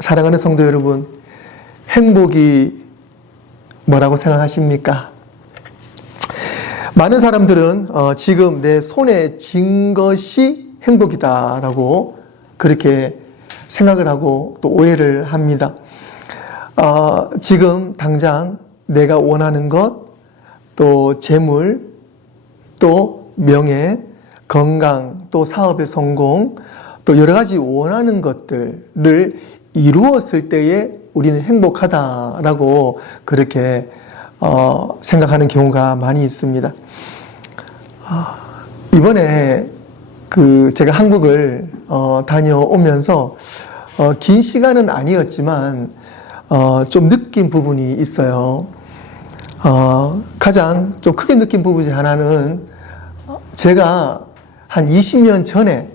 사랑하는 성도 여러분, 행복이 뭐라고 생각하십니까? 많은 사람들은 지금 내 손에 쥔 것이 행복이다라고 그렇게 생각을 하고 또 오해를 합니다. 지금 당장 내가 원하는 것, 또 재물, 또 명예, 건강, 또 사업의 성공, 또 여러 가지 원하는 것들을 이루었을 때에 우리는 행복하다라고 그렇게 생각하는 경우가 많이 있습니다. 이번에 제가 한국을 다녀오면서 긴 시간은 아니었지만 좀 느낀 부분이 있어요. 가장 좀 크게 느낀 부분 중 하나는 제가 한 20년 전에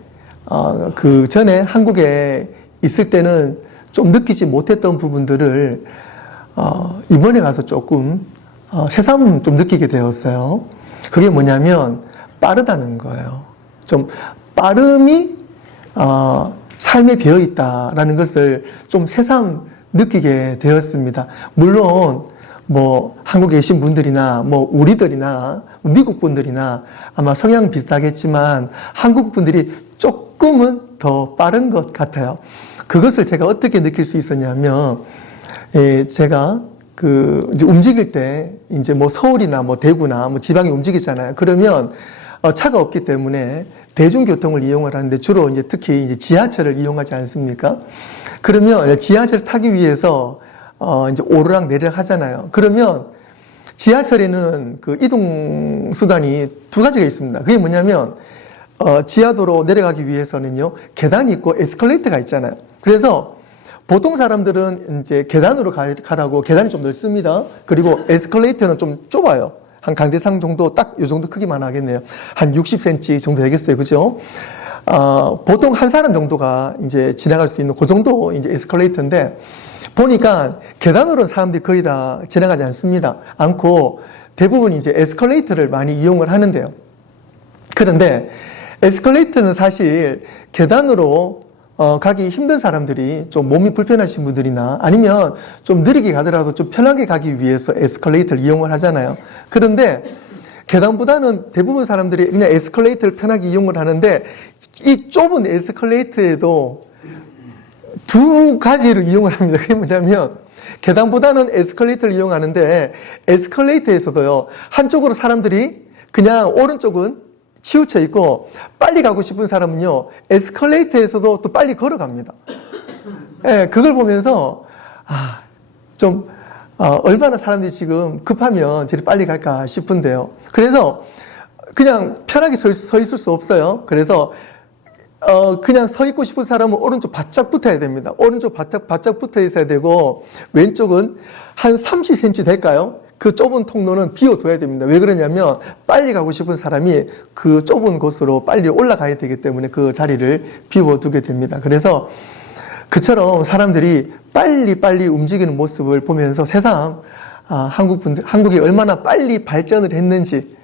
그 전에 한국에 있을 때는 좀 느끼지 못했던 부분들을 이번에 가서 조금 새삼 좀 느끼게 되었어요. 그게 뭐냐면 빠르다는 거예요. 좀 빠름이 삶에 배어 있다라는 것을 좀 새삼 느끼게 되었습니다. 물론 뭐 한국에 계신 분들이나 뭐 우리들이나 미국 분들이나 아마 성향 비슷하겠지만 한국 분들이 조금은 더 빠른 것 같아요. 그것을 제가 어떻게 느낄 수 있었냐면, 제가 이제 움직일 때 이제 뭐 서울이나 뭐 대구나 뭐 지방에 움직이잖아요. 그러면 차가 없기 때문에 대중교통을 이용을 하는데 주로 이제 특히 이제 지하철을 이용하지 않습니까? 그러면 지하철을 타기 위해서 이제 오르락 내리락 하잖아요. 그러면 지하철에는 그 이동 수단이 두 가지가 있습니다. 그게 뭐냐면 지하도로 내려가기 위해서는요, 계단이 있고 에스컬레이터가 있잖아요. 그래서 보통 사람들은 이제 계단으로 가라고, 계단이 좀 넓습니다. 그리고 에스컬레이터는 좀 좁아요. 한 강대상 정도, 딱 이 정도 크기만 하겠네요. 한 60cm 정도 되겠어요. 그죠? 보통 한 사람 정도가 이제 지나갈 수 있는 그 정도 이제 에스컬레이터인데, 보니까 계단으로는 사람들이 거의 다 지나가지 않고 대부분 이제 에스컬레이터를 많이 이용을 하는데요. 그런데 에스컬레이터는 사실 계단으로 가기 힘든 사람들이, 좀 몸이 불편하신 분들이나 아니면 좀 느리게 가더라도 좀 편하게 가기 위해서 에스컬레이터를 이용을 하잖아요. 그런데 계단보다는 대부분 사람들이 그냥 에스컬레이터를 편하게 이용을 하는데, 이 좁은 에스컬레이터에도 두 가지를 이용을 합니다. 그게 뭐냐면 계단보다는 에스컬레이터를 이용하는데, 에스컬레이터에서도요, 한쪽으로 사람들이 그냥 오른쪽은 치우쳐 있고, 빨리 가고 싶은 사람은요, 에스컬레이터에서도 또 빨리 걸어갑니다. 예, 그걸 보면서 얼마나 사람들이 지금 급하면 저리 빨리 갈까 싶은데요. 그래서 그냥 편하게 서 있을 수 없어요. 그래서 그냥 서 있고 싶은 사람은 오른쪽 바짝 붙어야 됩니다. 오른쪽 바짝 붙어 있어야 되고, 왼쪽은 한 30cm 될까요? 그 좁은 통로는 비워둬야 됩니다. 왜 그러냐면 빨리 가고 싶은 사람이 그 좁은 곳으로 빨리 올라가야 되기 때문에 그 자리를 비워두게 됩니다. 그래서 그처럼 사람들이 빨리 움직이는 모습을 보면서 새삼 한국이 얼마나 빨리 발전을 했는지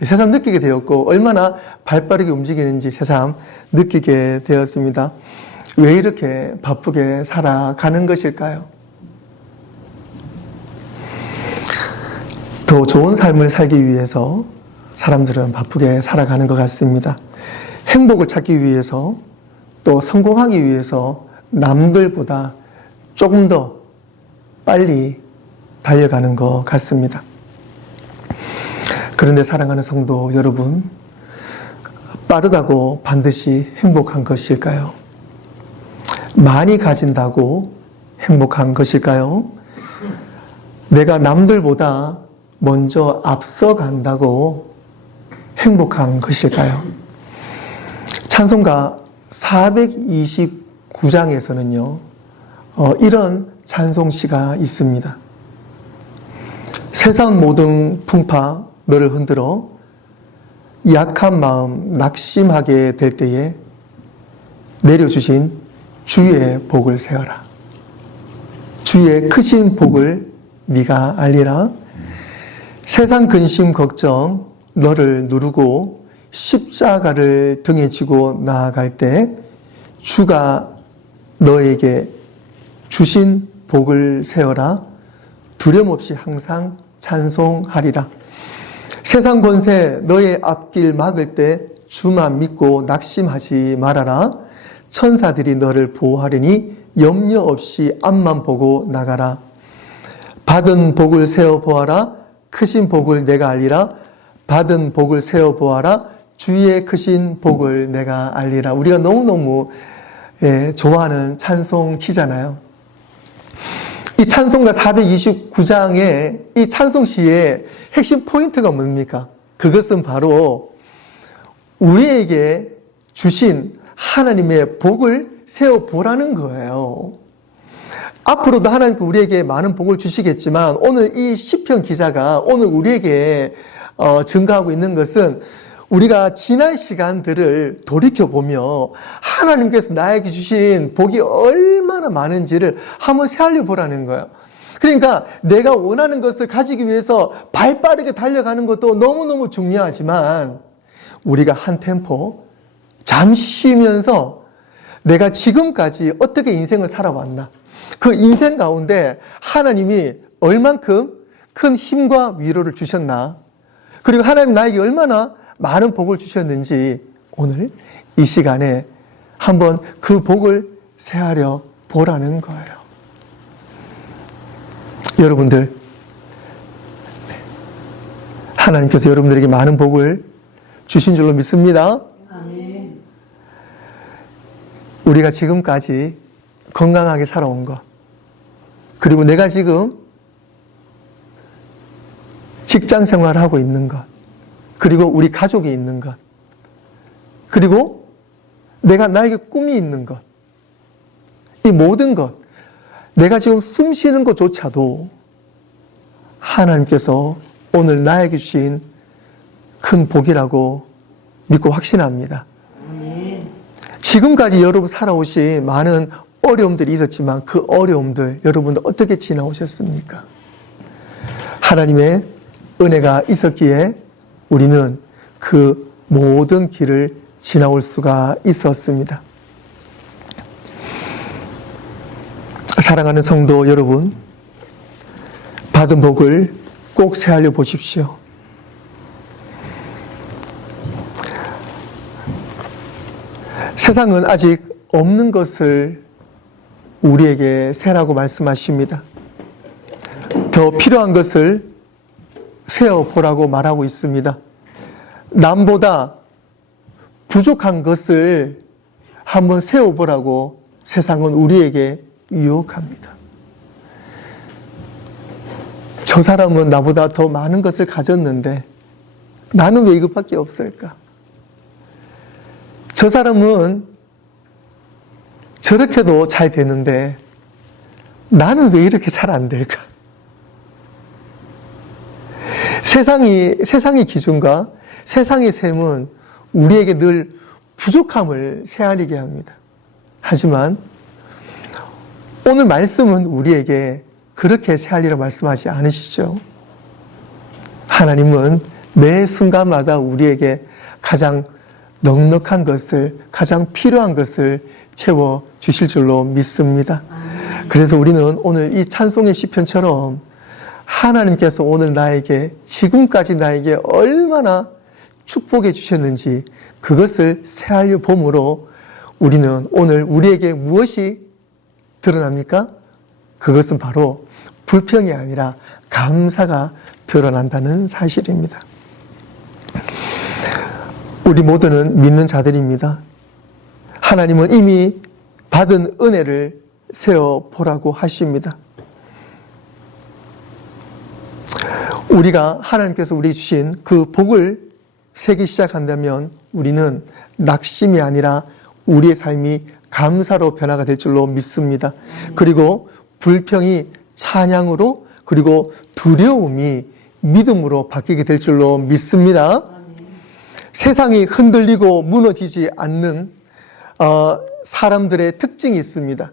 새삼 느끼게 되었고, 얼마나 발빠르게 움직이는지 새삼 느끼게 되었습니다. 왜 이렇게 바쁘게 살아가는 것일까요? 더 좋은 삶을 살기 위해서 사람들은 바쁘게 살아가는 것 같습니다. 행복을 찾기 위해서, 또 성공하기 위해서 남들보다 조금 더 빨리 달려가는 것 같습니다. 그런데 사랑하는 성도 여러분, 빠르다고 반드시 행복한 것일까요? 많이 가진다고 행복한 것일까요? 내가 남들보다 먼저 앞서간다고 행복한 것일까요? 찬송가 429장에서는요, 이런 찬송시가 있습니다. 세상 모든 풍파 너를 흔들어 약한 마음 낙심하게 될 때에 내려주신 주의 복을 세어라. 주의 크신 복을 네가 알리라. 세상 근심 걱정 너를 누르고 십자가를 등에 지고 나아갈 때 주가 너에게 주신 복을 세어라. 두려움 없이 항상 찬송하리라. 세상 권세 너의 앞길 막을 때 주만 믿고 낙심하지 말아라. 천사들이 너를 보호하리니 염려 없이 앞만 보고 나가라. 받은 복을 세어 보아라. 크신 복을 내가 알리라. 받은 복을 세어 보아라. 주의 크신 복을 내가 알리라. 우리가 너무너무 좋아하는 찬송시잖아요. 이 찬송가 429장의 이 찬송시의 핵심 포인트가 뭡니까? 그것은 바로 우리에게 주신 하나님의 복을 세어보라는 거예요. 앞으로도 하나님께서 우리에게 많은 복을 주시겠지만 오늘 이 시편 기자가 오늘 우리에게 증가하고 있는 것은 우리가 지난 시간들을 돌이켜보며 하나님께서 나에게 주신 복이 얼마나 많은지를 한번 새알려 보라는 거예요. 그러니까 내가 원하는 것을 가지기 위해서 발빠르게 달려가는 것도 너무너무 중요하지만 우리가 한 템포 잠시 쉬면서 내가 지금까지 어떻게 인생을 살아왔나, 그 인생 가운데 하나님이 얼만큼 큰 힘과 위로를 주셨나, 그리고 하나님 나에게 얼마나 많은 복을 주셨는지 오늘 이 시간에 한번 그 복을 새하려 보라는 거예요. 여러분들, 하나님께서 여러분들에게 많은 복을 주신 줄로 믿습니다. 아멘. 우리가 지금까지 건강하게 살아온 것, 그리고 내가 지금 직장 생활을 하고 있는 것, 그리고 우리 가족이 있는 것, 그리고 내가 나에게 꿈이 있는 것, 이 모든 것, 내가 지금 숨 쉬는 것조차도 하나님께서 오늘 나에게 주신 큰 복이라고 믿고 확신합니다. 지금까지 여러분 살아오신 많은 어려움들이 있었지만 그 어려움들 여러분들 어떻게 지나오셨습니까? 하나님의 은혜가 있었기에 우리는 그 모든 길을 지나올 수가 있었습니다. 사랑하는 성도 여러분, 받은 복을 꼭 새하려 보십시오. 세상은 아직 없는 것을 우리에게 세라고 말씀하십니다. 더 필요한 것을 세어보라고 말하고 있습니다. 남보다 부족한 것을 한번 세어보라고 세상은 우리에게 유혹합니다. 저 사람은 나보다 더 많은 것을 가졌는데 나는 왜 이것밖에 없을까? 저 사람은 저렇게도 잘 되는데 나는 왜 이렇게 잘 안 될까? 세상의 기준과 세상의 셈은 우리에게 늘 부족함을 새아리게 합니다. 하지만 오늘 말씀은 우리에게 그렇게 새아리라 말씀하지 않으시죠? 하나님은 매 순간마다 우리에게 가장 넉넉한 것을, 가장 필요한 것을 채워 주실 줄로 믿습니다. 그래서 우리는 오늘 이 찬송의 시편처럼 하나님께서 오늘 나에게, 지금까지 나에게 얼마나 축복해 주셨는지 그것을 새알려 봄으로 우리는 오늘 우리에게 무엇이 드러납니까? 그것은 바로 불평이 아니라 감사가 드러난다는 사실입니다. 우리 모두는 믿는 자들입니다. 하나님은 이미 받은 은혜를 세어보라고 하십니다. 우리가 하나님께서 우리 주신 그 복을 세기 시작한다면 우리는 낙심이 아니라 우리의 삶이 감사로 변화가 될 줄로 믿습니다. 그리고 불평이 찬양으로, 그리고 두려움이 믿음으로 바뀌게 될 줄로 믿습니다. 세상이 흔들리고 무너지지 않는 사람들의 특징이 있습니다.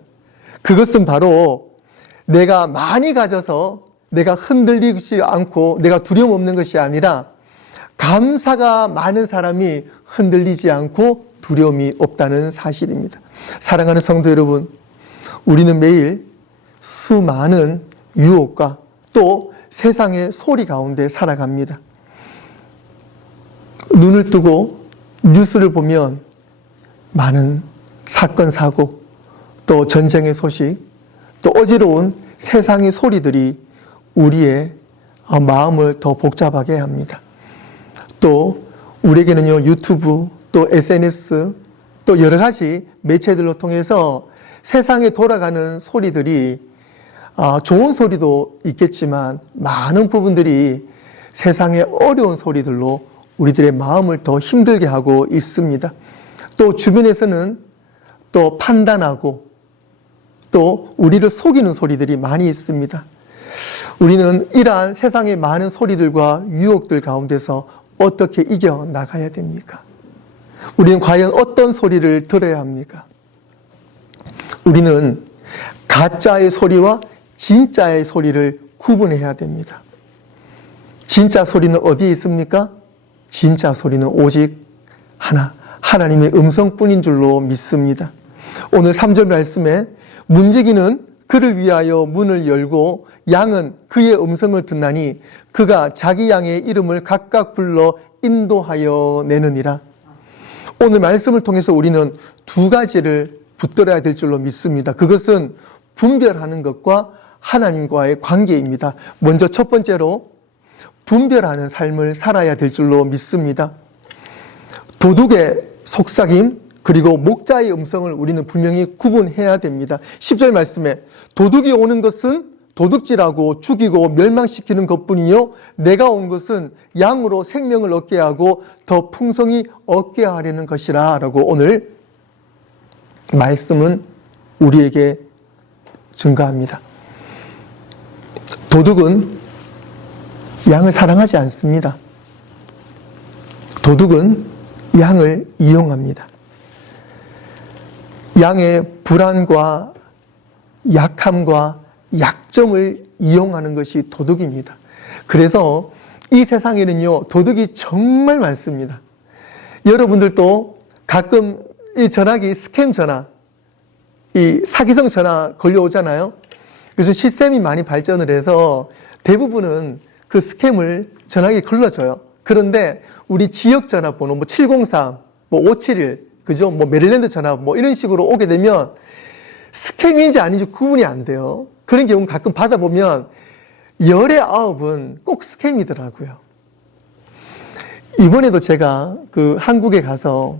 그것은 바로 내가 많이 가져서 내가 흔들리지 않고 내가 두려움 없는 것이 아니라 감사가 많은 사람이 흔들리지 않고 두려움이 없다는 사실입니다. 사랑하는 성도 여러분, 우리는 매일 수많은 유혹과 또 세상의 소리 가운데 살아갑니다. 눈을 뜨고 뉴스를 보면 많은 사건, 사고, 또 전쟁의 소식, 또 어지러운 세상의 소리들이 우리의 마음을 더 복잡하게 합니다. 또 우리에게는요, 유튜브, 또 SNS, 또 여러 가지 매체들로 통해서 세상에 돌아가는 소리들이 좋은 소리도 있겠지만 많은 부분들이 세상의 어려운 소리들로 우리들의 마음을 더 힘들게 하고 있습니다. 또 주변에서는 또 판단하고 또 우리를 속이는 소리들이 많이 있습니다. 우리는 이러한 세상의 많은 소리들과 유혹들 가운데서 어떻게 이겨나가야 됩니까? 우리는 과연 어떤 소리를 들어야 합니까? 우리는 가짜의 소리와 진짜의 소리를 구분해야 됩니다. 진짜 소리는 어디에 있습니까? 진짜 소리는 오직 하나, 하나님의 음성뿐인 줄로 믿습니다. 오늘 3절 말씀에 문지기는 그를 위하여 문을 열고 양은 그의 음성을 듣나니 그가 자기 양의 이름을 각각 불러 인도하여 내느니라. 오늘 말씀을 통해서 우리는 두 가지를 붙들어야 될 줄로 믿습니다. 그것은 분별하는 것과 하나님과의 관계입니다. 먼저 첫 번째로 분별하는 삶을 살아야 될 줄로 믿습니다. 도둑의 속삭임 그리고 목자의 음성을 우리는 분명히 구분해야 됩니다. 10절 말씀에 도둑이 오는 것은 도둑질하고 죽이고 멸망시키는 것뿐이요 내가 온 것은 양으로 생명을 얻게 하고 더 풍성히 얻게 하려는 것이라 라고 오늘 말씀은 우리에게 증가합니다. 도둑은 양을 사랑하지 않습니다. 도둑은 양을 이용합니다. 양의 불안과 약함과 약점을 이용하는 것이 도둑입니다. 그래서 이 세상에는요, 도둑이 정말 많습니다. 여러분들도 가끔 이 전화기 스캠 전화, 이 사기성 전화 걸려오잖아요. 요즘 시스템이 많이 발전을 해서 대부분은 그 스캠을 전화기에 걸러줘요. 그런데 우리 지역 전화번호 뭐 703, 뭐 571, 그죠? 뭐 메릴랜드 전화 뭐 이런 식으로 오게 되면 스캠인지 아닌지 구분이 안 돼요. 그런 경우 가끔 받아보면 10의 9은 꼭 스캠이더라고요. 이번에도 제가 그 한국에 가서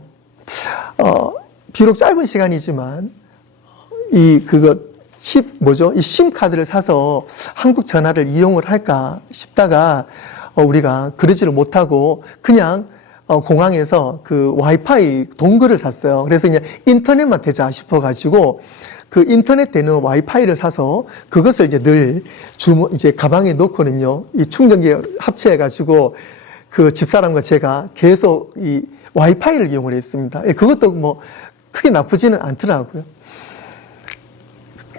비록 짧은 시간이지만 이 심카드를 사서 한국 전화를 이용을 할까 싶다가 우리가 그러지를 못하고 그냥 공항에서 그 와이파이 동글을 샀어요. 그래서 그냥 인터넷만 되자 싶어가지고 그 인터넷 되는 와이파이를 사서 그것을 이제 늘 이제 가방에 넣고는요, 이 충전기에 합체해가지고 그 집사람과 제가 계속 이 와이파이를 이용을 했습니다. 그것도 뭐 크게 나쁘지는 않더라고요.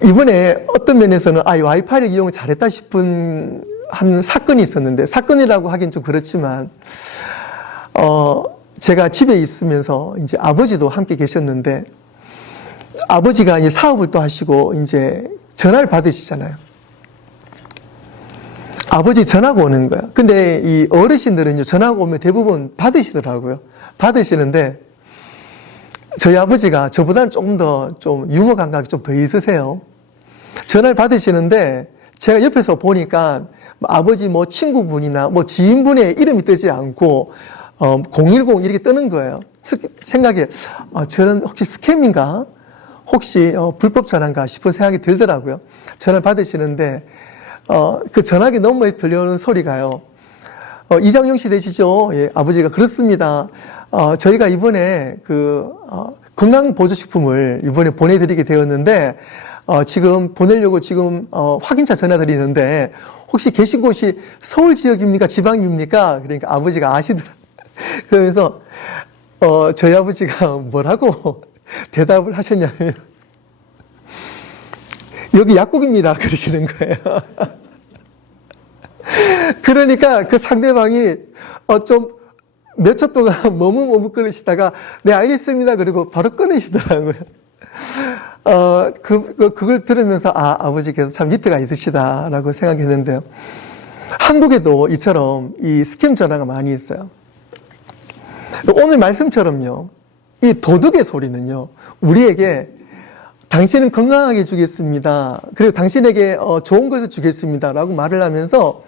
이번에 어떤 면에서는 이 와이파이를 이용을 잘했다 싶은 한 사건이 있었는데, 사건이라고 하긴 좀 그렇지만 제가 집에 있으면서 이제 아버지도 함께 계셨는데 아버지가 이제 사업을 또 하시고 이제 전화를 받으시잖아요. 아버지 전화가 오는 거야. 근데 이 어르신들은 전화가 오면 대부분 받으시더라고요. 받으시는데 저희 아버지가 저보다는 조금 더 좀 유머 감각이 좀 더 있으세요. 전화를 받으시는데 제가 옆에서 보니까 아버지 뭐 친구분이나 뭐 지인분의 이름이 뜨지 않고 010 이렇게 뜨는 거예요. 생각에 저는 혹시 스캠인가? 혹시 불법 전화인가 싶은 생각이 들더라고요. 전화를 받으시는데 그 전화기 너머에서 들려오는 소리가요. 이장용 씨 되시죠? 예, 아버지가 그렇습니다. 저희가 이번에 그 건강보조식품을 이번에 보내드리게 되었는데 지금 보내려고 지금 확인차 전화 드리는데 혹시 계신 곳이 서울 지역입니까? 지방입니까? 그러니까 아버지가 아시더라고요. 그러면서 저희 아버지가 뭐라고 대답을 하셨냐면 여기 약국입니다. 그러시는 거예요. 그러니까 그 상대방이 좀 몇 초 동안 머뭇머뭇거리시다가 네 알겠습니다. 그리고 바로 끊으시더라고요. 그걸 들으면서, 아버지께서 참 위트가 있으시다라고 생각했는데요. 한국에도 이처럼 이 스캠 전화가 많이 있어요. 오늘 말씀처럼요, 이 도둑의 소리는요, 우리에게 당신은 건강하게 주겠습니다. 그리고 당신에게 좋은 것을 주겠습니다. 라고 말을 하면서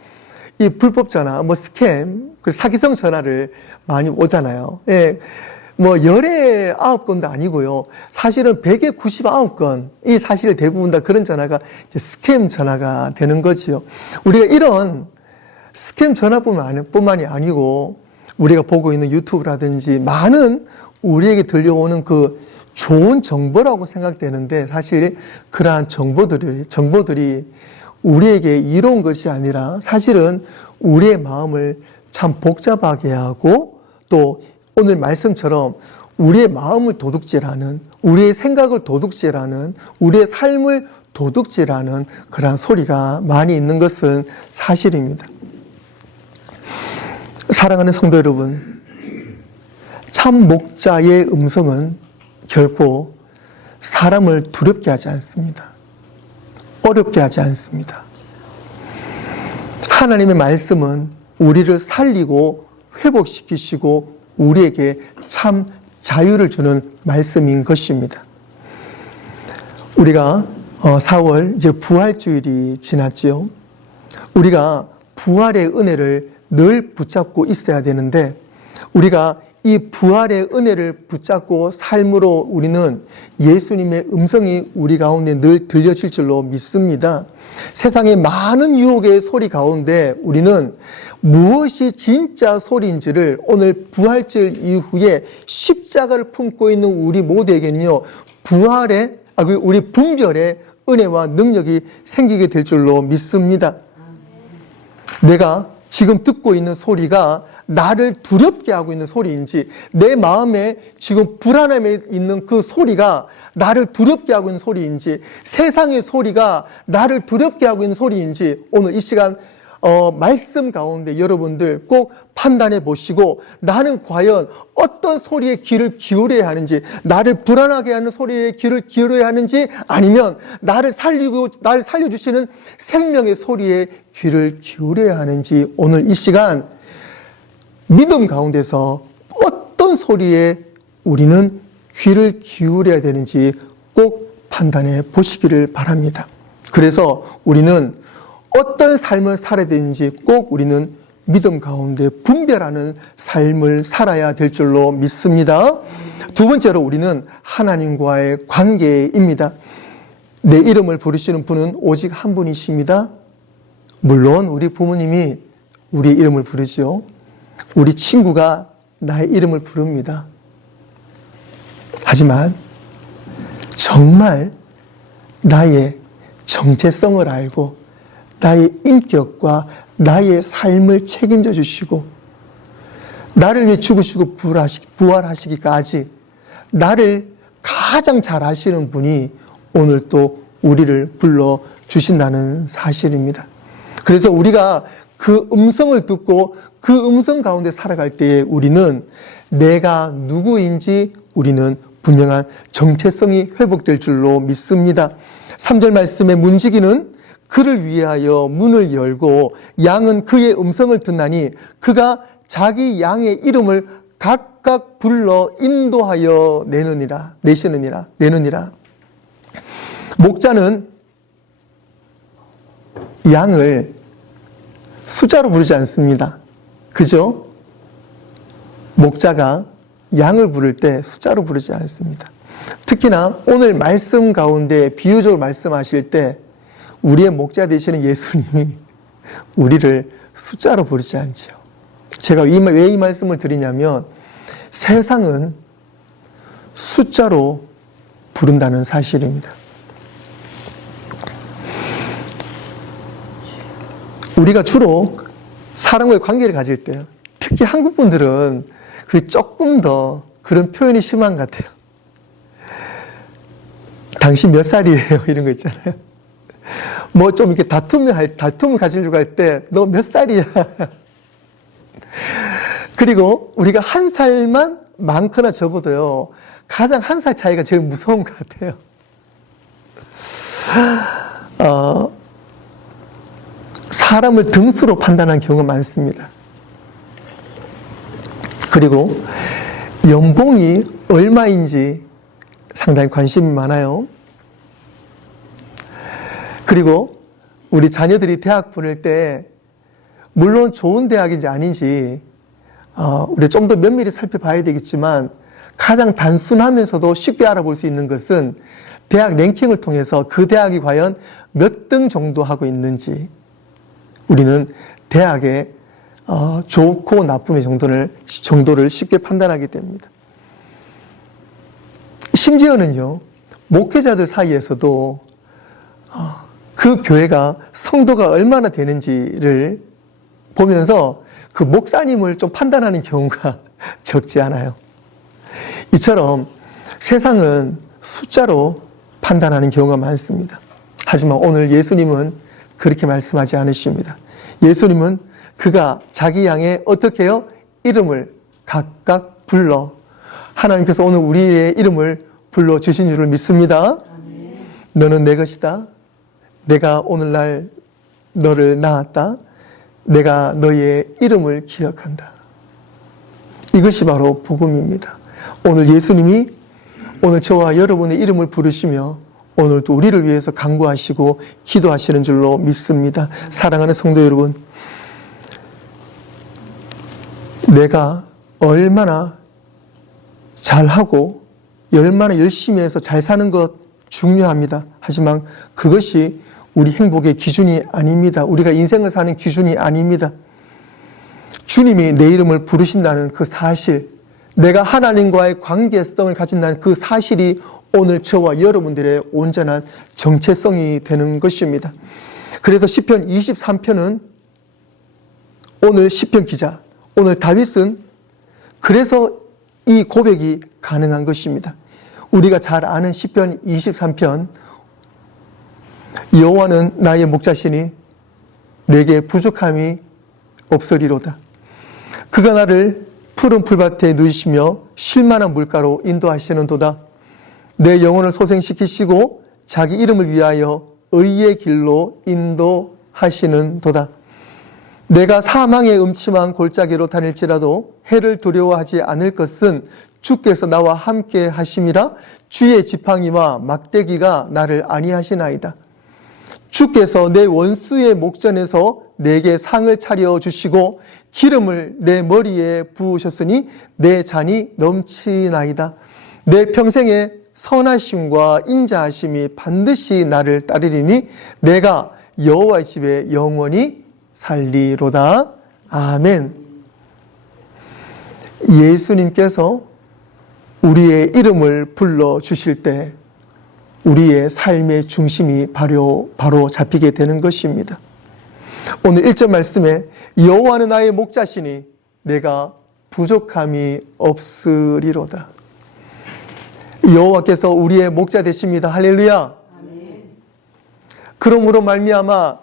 이 불법 전화, 스캠, 사기성 전화를 많이 오잖아요. 예. 열에 9건도 아니고요. 사실은 100에 99건, 이 사실 대부분 다 그런 전화가 이제 스캠 전화가 되는 거지요. 우리가 이런 스캠 전화뿐만이 아니고, 우리가 보고 있는 유튜브라든지 많은 우리에게 들려오는 그 좋은 정보라고 생각되는데, 사실 그러한 정보들이 우리에게 이로운 것이 아니라 사실은 우리의 마음을 참 복잡하게 하고, 또 오늘 말씀처럼 우리의 마음을 도둑질하는, 우리의 생각을 도둑질하는, 우리의 삶을 도둑질하는 그러한 소리가 많이 있는 것은 사실입니다. 사랑하는 성도 여러분, 참 목자의 음성은 결코 사람을 두렵게 하지 않습니다. 어렵게 하지 않습니다. 하나님의 말씀은 우리를 살리고 회복시키시고 우리에게 참 자유를 주는 말씀인 것입니다. 우리가 4월 이제 부활주일이 지났지요. 우리가 부활의 은혜를 늘 붙잡고 있어야 되는데, 우리가 이 부활의 은혜를 붙잡고 삶으로 우리는 예수님의 음성이 우리 가운데 늘 들려질 줄로 믿습니다. 세상의 많은 유혹의 소리 가운데 우리는 무엇이 진짜 소리인지를 오늘 부활절 이후에 십자가를 품고 있는 우리 모두에게는요, 우리 분별의 은혜와 능력이 생기게 될 줄로 믿습니다. 내가 지금 듣고 있는 소리가 나를 두렵게 하고 있는 소리인지, 내 마음에 지금 불안함에 있는 그 소리가 나를 두렵게 하고 있는 소리인지, 세상의 소리가 나를 두렵게 하고 있는 소리인지, 오늘 이 시간 말씀 가운데 여러분들 꼭 판단해 보시고, 나는 과연 어떤 소리에 귀를 기울여야 하는지, 나를 불안하게 하는 소리에 귀를 기울여야 하는지, 아니면 나를 살려주시는 생명의 소리에 귀를 기울여야 하는지, 오늘 이 시간 믿음 가운데서 어떤 소리에 우리는 귀를 기울여야 되는지 꼭 판단해 보시기를 바랍니다. 그래서 우리는 어떤 삶을 살아야 되는지 꼭 우리는 믿음 가운데 분별하는 삶을 살아야 될 줄로 믿습니다. 두 번째로 우리는 하나님과의 관계입니다. 내 이름을 부르시는 분은 오직 한 분이십니다. 물론 우리 부모님이 우리 이름을 부르죠. 우리 친구가 나의 이름을 부릅니다. 하지만 정말 나의 정체성을 알고 나의 인격과 나의 삶을 책임져 주시고 나를 위해 죽으시고 부활하시기까지 나를 가장 잘 아시는 분이 오늘 또 우리를 불러주신다는 사실입니다. 그래서 우리가 그 음성을 듣고 그 음성 가운데 살아갈 때에 우리는 내가 누구인지 우리는 분명한 정체성이 회복될 줄로 믿습니다. 3절 말씀의 문지기는 그를 위하여 문을 열고 양은 그의 음성을 듣나니 그가 자기 양의 이름을 각각 불러 인도하여 내느니라. 목자는 양을 숫자로 부르지 않습니다. 그죠? 목자가 양을 부를 때 숫자로 부르지 않습니다. 특히나 오늘 말씀 가운데 비유적으로 말씀하실 때 우리의 목자 되시는 예수님이 우리를 숫자로 부르지 않죠. 제가 왜 이 말씀을 드리냐면 세상은 숫자로 부른다는 사실입니다. 우리가 주로 사람과의 관계를 가질 때요, 특히 한국 분들은 조금 더 그런 표현이 심한 것 같아요. 당신 몇 살이에요? 이런 거 있잖아요. 뭐 좀 이렇게 다툼을 가지려고 할 때 너 몇 살이야? 그리고 우리가 한 살만 많거나 적어도요, 가장 한 살 차이가 제일 무서운 것 같아요. 사람을 등수로 판단하는 경우가 많습니다. 그리고 연봉이 얼마인지 상당히 관심이 많아요. 그리고 우리 자녀들이 대학 보낼 때 물론 좋은 대학인지 아닌지 우리 좀 더 면밀히 살펴봐야 되겠지만 가장 단순하면서도 쉽게 알아볼 수 있는 것은 대학 랭킹을 통해서 그 대학이 과연 몇 등 정도 하고 있는지 우리는 대학의 좋고 나쁨의 정도를 쉽게 판단하게 됩니다. 심지어는요, 목회자들 사이에서도 그 교회가 성도가 얼마나 되는지를 보면서 그 목사님을 좀 판단하는 경우가 적지 않아요. 이처럼 세상은 숫자로 판단하는 경우가 많습니다. 하지만 오늘 예수님은 그렇게 말씀하지 않으십니다. 예수님은 그가 자기 양에 어떻게 해요? 이름을 각각 불러 하나님께서 오늘 우리의 이름을 불러주신 줄을 믿습니다. 너는 내 것이다. 내가 오늘날 너를 낳았다. 내가 너의 이름을 기억한다. 이것이 바로 복음입니다. 오늘 예수님이 오늘 저와 여러분의 이름을 부르시며 오늘도 우리를 위해서 간구하시고 기도하시는 줄로 믿습니다. 사랑하는 성도 여러분, 내가 얼마나 잘하고 얼마나 열심히 해서 잘 사는 것 중요합니다. 하지만 그것이 우리 행복의 기준이 아닙니다. 우리가 인생을 사는 기준이 아닙니다. 주님이 내 이름을 부르신다는 그 사실, 내가 하나님과의 관계성을 가진다는 그 사실이 오늘 저와 여러분들의 온전한 정체성이 되는 것입니다. 그래서 시편 23편은 오늘 시편 기자, 오늘 다윗은 그래서 이 고백이 가능한 것입니다. 우리가 잘 아는 시편 23편, 여호와는 나의 목자시니 내게 부족함이 없으리로다. 그가 나를 푸른 풀밭에 누이시며 쉴만한 물가로 인도하시는도다. 내 영혼을 소생시키시고 자기 이름을 위하여 의의 길로 인도하시는도다. 내가 사망의 음침한 골짜기로 다닐지라도 해를 두려워하지 않을 것은 주께서 나와 함께 하심이라. 주의 지팡이와 막대기가 나를 안위하시나이다. 주께서 내 원수의 목전에서 내게 상을 차려 주시고 기름을 내 머리에 부으셨으니 내 잔이 넘치나이다. 내 평생에 선하심과 인자하심이 반드시 나를 따르리니 내가 여호와의 집에 영원히 살리로다. 아멘. 예수님께서 우리의 이름을 불러주실 때 우리의 삶의 중심이 바로 잡히게 되는 것입니다. 오늘 1절 말씀에 여호와는 나의 목자시니 내가 부족함이 없으리로다. 여호와께서 우리의 목자 되십니다. 할렐루야. 그러므로 말미암아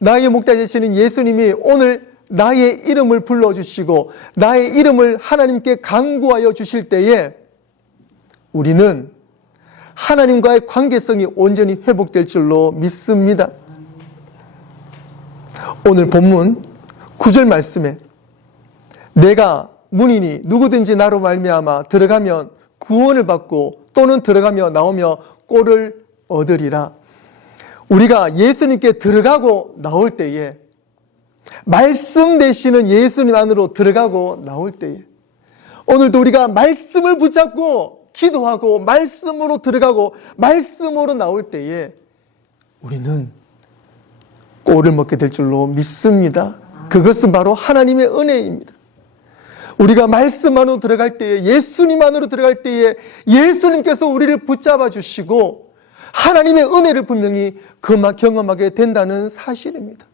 나의 목자 되시는 예수님이 오늘 나의 이름을 불러주시고 나의 이름을 하나님께 간구하여 주실 때에 우리는 하나님과의 관계성이 온전히 회복될 줄로 믿습니다. 오늘 본문 9절 말씀에 내가 문이니 누구든지 나로 말미암아 들어가면 구원을 받고 또는 들어가며 나오며 꼴을 얻으리라. 우리가 예수님께 들어가고 나올 때에 말씀 되시는 예수님 안으로 들어가고 나올 때에 오늘도 우리가 말씀을 붙잡고 기도하고 말씀으로 들어가고 말씀으로 나올 때에 우리는 꼴을 먹게 될 줄로 믿습니다. 그것은 바로 하나님의 은혜입니다. 우리가 말씀 안으로 들어갈 때에 예수님 안으로 들어갈 때에 예수님께서 우리를 붙잡아 주시고 하나님의 은혜를 분명히 경험하게 된다는 사실입니다.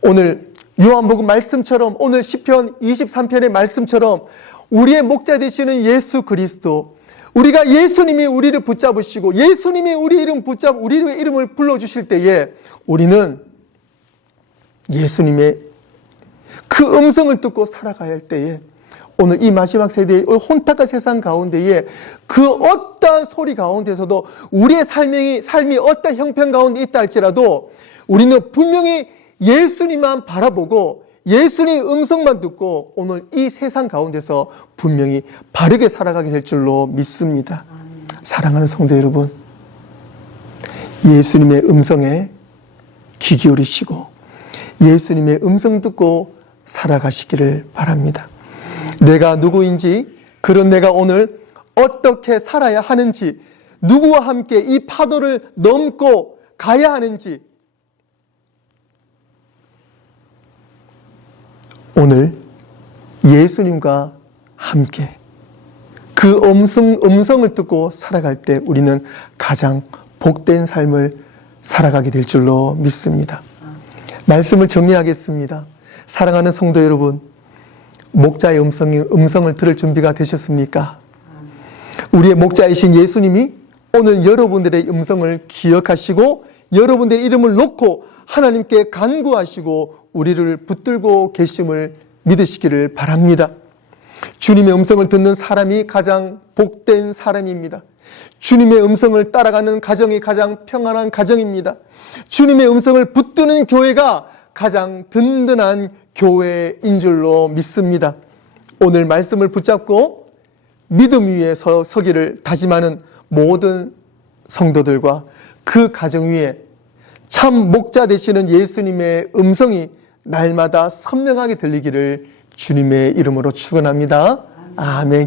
오늘 요한복음 말씀처럼 오늘 시편 23편의 말씀처럼 우리의 목자 되시는 예수 그리스도, 우리가 예수님이 우리를 붙잡으시고 예수님이 우리의 이름을 불러주실 때에 우리는 예수님의 그 음성을 듣고 살아가야 할 때에 오늘 이 마지막 세대의 혼탁한 세상 가운데에 그 어떠한 소리 가운데서도 우리의 삶이 어떠한 형편 가운데 있다 할지라도 우리는 분명히 예수님만 바라보고 예수님의 음성만 듣고 오늘 이 세상 가운데서 분명히 바르게 살아가게 될 줄로 믿습니다. 사랑하는 성도 여러분, 예수님의 음성에 귀 기울이시고 예수님의 음성 듣고 살아가시기를 바랍니다. 내가 누구인지, 그런 내가 오늘 어떻게 살아야 하는지, 누구와 함께 이 파도를 넘고 가야 하는지, 오늘 예수님과 함께 그 음성을 듣고 살아갈 때 우리는 가장 복된 삶을 살아가게 될 줄로 믿습니다. 말씀을 정리하겠습니다. 사랑하는 성도 여러분, 목자의 음성을 들을 준비가 되셨습니까? 우리의 목자이신 예수님이 오늘 여러분들의 음성을 기억하시고 여러분들의 이름을 놓고 하나님께 간구하시고 우리를 붙들고 계심을 믿으시기를 바랍니다. 주님의 음성을 듣는 사람이 가장 복된 사람입니다. 주님의 음성을 따라가는 가정이 가장 평안한 가정입니다. 주님의 음성을 붙드는 교회가 가장 든든한 교회인 줄로 믿습니다. 오늘 말씀을 붙잡고 믿음 위에 서기를 다짐하는 모든 성도들과 그 가정 위에 참 목자 되시는 예수님의 음성이 날마다 선명하게 들리기를 주님의 이름으로 축원합니다. 아멘.